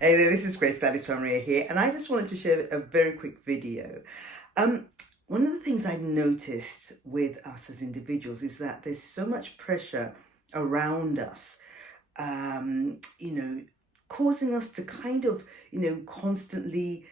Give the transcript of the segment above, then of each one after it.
Hey there, this is Gladys Famoriyo here, and I just wanted to share a very quick video. Um, One of the things I've noticed with us as individuals is that there's so much pressure around us, causing us to kind of, constantly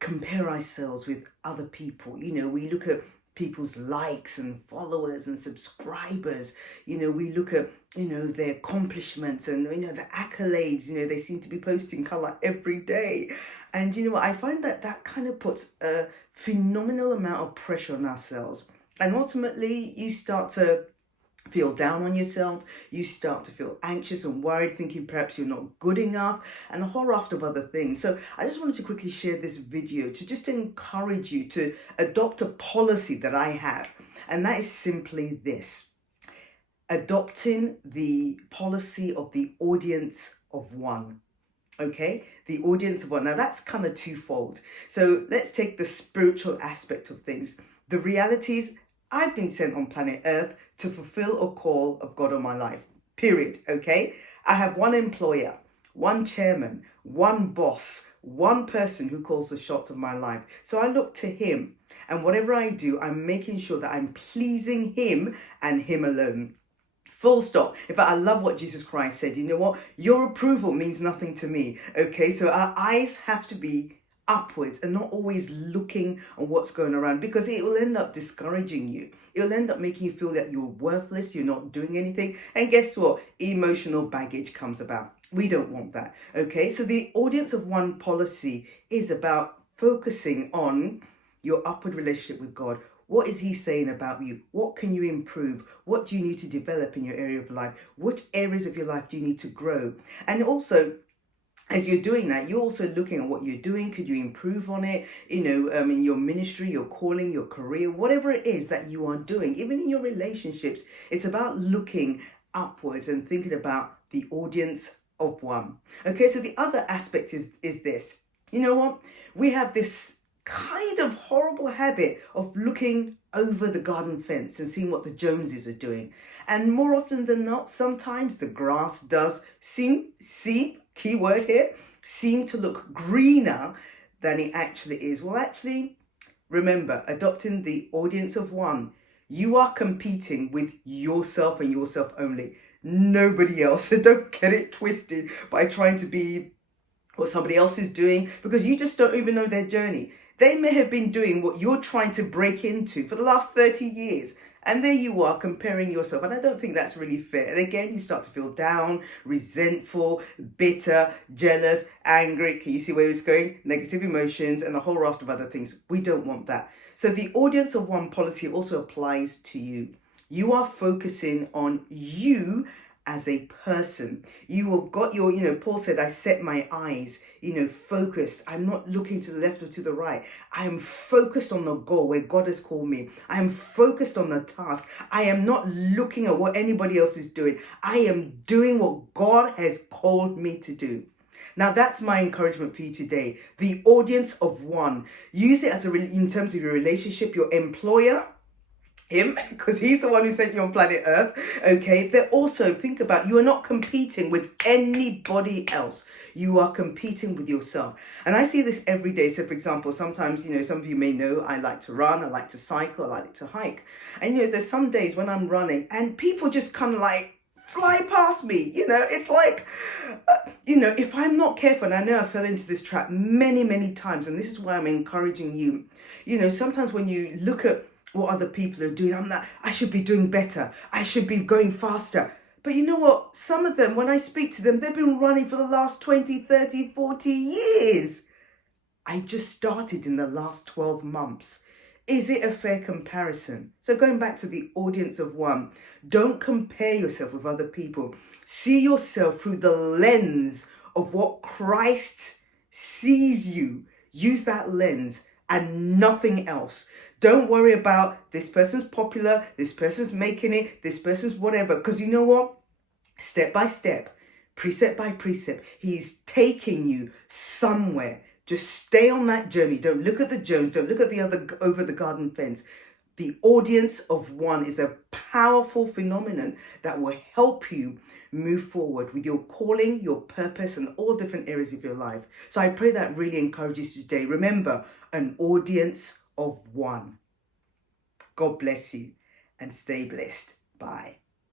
compare ourselves with other people. We look at people's likes and followers and subscribers. We look at their accomplishments and the accolades. They seem to be posting color every day, and I find that kind of puts a phenomenal amount of pressure on ourselves, and ultimately you start to feel down on yourself. You start to feel anxious and worried, thinking perhaps you're not good enough, and a whole raft of other things. So I just wanted to quickly share this video to just encourage you to adopt a policy that I have, and that is simply this: adopting the policy of the audience of one. Okay, the audience of one. Now that's kind of twofold. So let's take the spiritual aspect of things. The realities: I've been sent on planet Earth to fulfill a call of God on my life. Period. Okay? I have one employer, one chairman, one boss, one person who calls the shots of my life. So I look to him, and whatever I do, I'm making sure that I'm pleasing him and him alone. Full stop. In fact, I love what Jesus Christ said. You know what? Your approval means nothing to me. Okay? So our eyes have to be upwards and not always looking at what's going around, because it will end up discouraging you. It'll end up making you feel that you're worthless, you're not doing anything. And guess what? Emotional baggage comes about. We don't want that. Okay? So the audience of one policy is about focusing on your upward relationship with God. What is he saying about you? What can you improve? What do you need to develop in your area of life? Which areas of your life do you need to grow? And also, as you're doing that, you're also looking at what you're doing. Could you improve on it? In your ministry, your calling, your career, whatever it is that you are doing, even in your relationships, it's about looking upwards and thinking about the audience of one. Okay, so the other aspect is this. You know what? We have this kind of horrible habit of looking over the garden fence and seeing what the Joneses are doing. And more often than not, sometimes the grass does seem, key word here, seem to look greener than it actually is. Well, actually, remember, adopting the audience of one, you are competing with yourself and yourself only, nobody else. So don't get it twisted by trying to be what somebody else is doing, because you just don't even know their journey. They may have been doing what you're trying to break into for the last 30 years. And there you are comparing yourself. And I don't think that's really fair. And again, you start to feel down, resentful, bitter, jealous, angry. Can you see where it's going? Negative emotions and a whole raft of other things. We don't want that. So the audience of one policy also applies to you. You are focusing on you as a person. You have got your, Paul said, I set my eyes, focused. I'm not looking to the left or to the right. I am focused on the goal where God has called me. I am focused on the task. I am not looking at what anybody else is doing. I am doing what God has called me to do. Now, that's my encouragement for you today. The audience of one. Use it as in terms of your relationship, your employer, him, because he's the one who sent you on planet Earth. Okay, but also think about, you are not competing with anybody else. You are competing with yourself. And I see this every day. So for example, sometimes, some of you may know, I like to run, I like to cycle, I like to hike. And there's some days when I'm running and people just kind of like fly past me. It's like, if I'm not careful, and I know I fell into this trap many, many times, and this is why I'm encouraging you. Sometimes when you look at what other people are doing, I'm like, I should be doing better. I should be going faster. But you know what? Some of them, when I speak to them, they've been running for the last 20, 30, 40 years. I just started in the last 12 months. Is it a fair comparison? So going back to the audience of one, don't compare yourself with other people. See yourself through the lens of what Christ sees you. Use that lens and nothing else. Don't worry about this person's popular, this person's making it, this person's whatever. Because you know what? Step by step, precept by precept, he's taking you somewhere. Just stay on that journey. Don't look at the Jones. Don't look at the other over the garden fence. The audience of one is a powerful phenomenon that will help you move forward with your calling, your purpose, and all different areas of your life. So I pray that really encourages you today. Remember, an audience of one. God bless you and stay blessed. Bye.